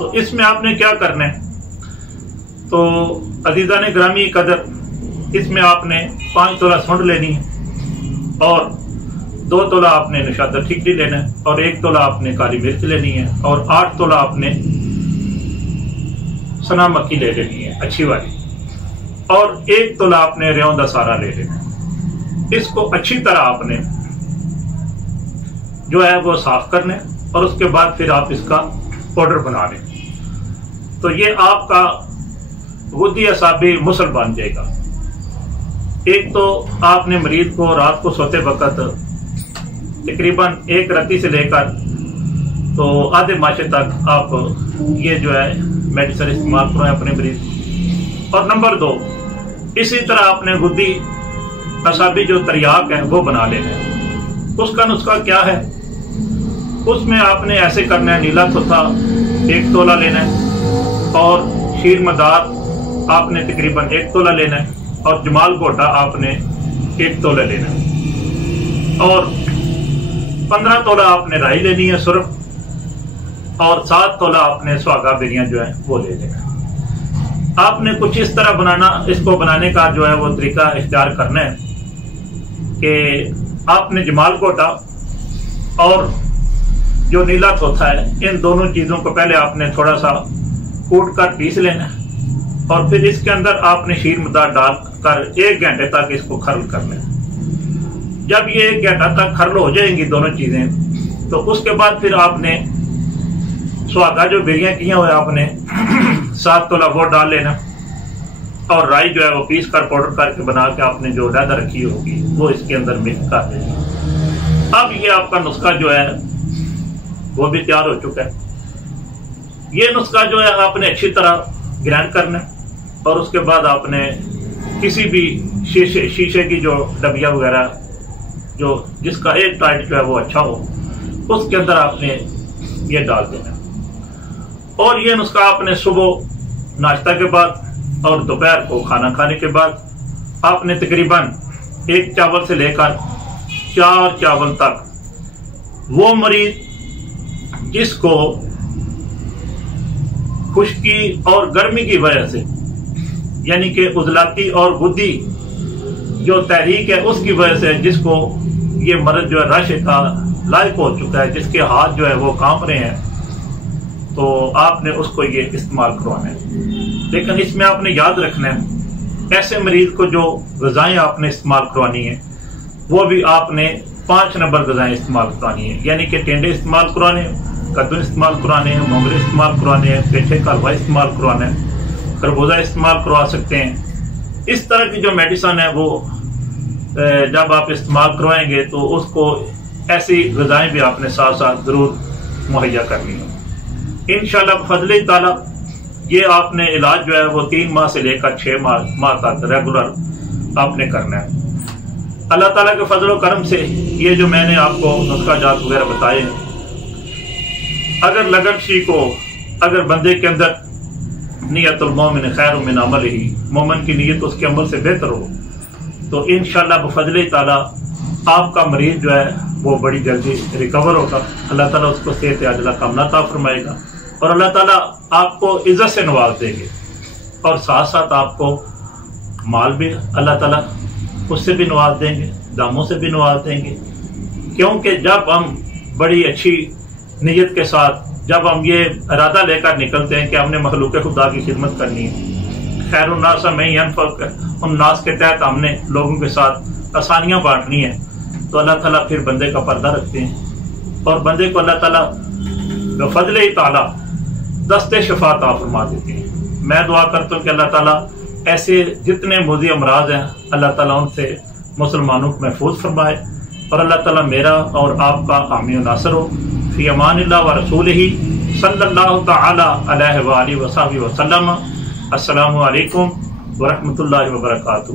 تو اس میں آپ نے کیا کرنا ہے؟ تو عزیزان گرامی قدر، اس میں آپ نے 5 تولہ سونڈ لینی ہے اور 2 تولہ آپ نے نشادر ٹھیکری لینا ہے اور 1 تولہ آپ نے کالی مرچ لینی ہے اور 8 تولہ آپ نے سنا مکی لے لینی ہے اچھی والی اور 1 تولہ آپ نے ریون دا سارا لے لینا ہے۔ اس کو اچھی طرح آپ نے جو ہے وہ صاف کرنا ہے اور اس کے بعد پھر آپ اس کا پاؤڈر بنا لیں تو یہ آپ کا غدی اعصابی مسل بن جائے گا۔ ایک تو آپ نے مریض کو رات کو سوتے وقت تقریباً 1 رتی سے لے کر تو آدھے ماشے تک آپ یہ جو ہے میڈیسن استعمال کریں اپنے مریض۔ اور نمبر 2، اسی طرح آپ نے غدی اعصابی جو تریاق ہے وہ بنا لینا ہے۔ اس کا نسخہ کیا ہے؟ اس میں آپ نے ایسے کرنا ہے، نیلا تھوتھا 1 تولہ لینا ہے اور شیر مدار آپ نے تقریباً 1 تولہ لینا ہے اور جمال گوٹا آپ نے 1 تولہ لینا ہے اور 15 تولہ آپ نے رائی لینی ہے سرخ اور 7 تولہ آپ نے سواگا بریاں جو ہے وہ لے لینا ہے۔ آپ نے کچھ اس طرح اس کو بنانے کا جو ہے وہ طریقہ اختیار کرنا ہے کہ آپ نے جمال گوٹا اور جو نیلا تھوتھا ہے ان دونوں چیزوں کو پہلے آپ نے تھوڑا سا کوٹ کر پیس لینا ہے اور پھر اس کے اندر آپ نے شیر مدار ڈال کر 1 گھنٹے تک اس کو کھرل کرنا ہے۔ جب یہ 1 گھنٹہ تک کھرل ہو جائیں گی دونوں چیزیں تو اس کے بعد پھر آپ نے سواگا جو بریاں کیا ہوئے آپ نے 7 تولہ وہ ڈال لینا اور رائی جو ہے وہ پیس کر پاؤڈر کر کے بنا کے آپ نے جو علیحدہ رکھی ہوگی وہ اس کے اندر مکس کر دیں۔ اب یہ آپ کا نسخہ جو ہے وہ بھی تیار ہو چکا ہے۔ یہ نسخہ جو ہے آپ نے اچھی طرح گرائنڈ کرنا ہے اور اس کے بعد آپ نے کسی بھی شیشے کی جو ڈبیا وغیرہ جو جس کا ایک ٹائٹ جو ہے وہ اچھا ہو اس کے اندر آپ نے یہ ڈال دینا اور یہ نسخہ آپ نے صبح ناشتہ کے بعد اور دوپہر کو کھانا کھانے کے بعد آپ نے تقریباً 1 چاول سے لے کر 4 چاول تک وہ مریض جس کو خشکی اور گرمی کی وجہ سے یعنی کہ عضلاتی اور غدی جو تحریک ہے اس کی وجہ سے جس کو یہ مرض جو ہے رش کا لائق ہو چکا ہے، جس کے ہاتھ جو ہے وہ کانپ رہے ہیں، تو آپ نے اس کو یہ استعمال کروانا ہے۔ لیکن اس میں آپ نے یاد رکھنا ہے ایسے مریض کو جو غذائیں آپ نے استعمال کروانی ہیں وہ بھی آپ نے 5 نمبر غذائیں استعمال کرانی ہیں، یعنی کہ ٹینڈے استعمال کروانے ہیں، کدو استعمال کرانے ہیں، مونگرے استعمال کرانے ہیں، پیٹھے کا حلوہ استعمال کروانا ہے، خربوزہ استعمال کروا سکتے ہیں۔ اس طرح کی جو میڈیسن ہے وہ جب آپ استعمال کروائیں گے تو اس کو ایسی غذائیں بھی آپ نے ساتھ ساتھ ضرور مہیا کرنی ہے۔ انشاءاللہ بفضل تعالیٰ یہ آپ نے علاج جو ہے وہ 3 ماہ سے لے کر 6 ماہ تک ریگولر آپ نے کرنا ہے۔ اللہ تعالیٰ کے فضل و کرم سے یہ جو میں نے آپ کو نسخہ جات وغیرہ بتائے ہیں، اگر لگن شی کو اگر بندے کے اندر نیت المومن خیر من عمل ہی، مومن کی نیت اس کے عمل سے بہتر ہو تو انشاءاللہ بفضل تعالیٰ آپ کا مریض جو ہے وہ بڑی جلدی ریکور ہوگا۔ اللہ تعالیٰ اس کو صحت عاجلہ کاملہ عطا فرمائے گا اور اللہ تعالیٰ آپ کو عزت سے نواز دیں گے اور ساتھ ساتھ آپ کو مال بھی اللہ تعالیٰ اس سے بھی نواز دیں گے، داموں سے بھی نواز دیں گے، کیونکہ جب ہم بڑی اچھی نیت کے ساتھ جب ہم یہ ارادہ لے کر نکلتے ہیں کہ ہم نے مخلوق خدا کی خدمت کرنی ہے، خیر الناس میں ینفع الناس کے تحت ہم نے لوگوں کے ساتھ آسانیاں بانٹنی ہیں، تو اللہ تعالیٰ پھر بندے کا پردہ رکھتے ہیں اور بندے کو اللہ تعالیٰ بفضل تعالیٰ دست شفا عطا فرما دیتے ہیں۔ میں دعا کرتا ہوں کہ اللہ تعالیٰ ایسے جتنے موذی امراض ہیں اللہ تعالیٰ ان سے مسلمانوں کو محفوظ فرمائے اور اللہ تعالیٰ میرا اور آپ کا حامی و ناصر ہو۔ فی امان اللہ و رسولہ صلی اللہ تعالی علیہ وآلہ وصحبہ وسلم۔ السلام علیکم ورحمۃ اللہ وبرکاتہ۔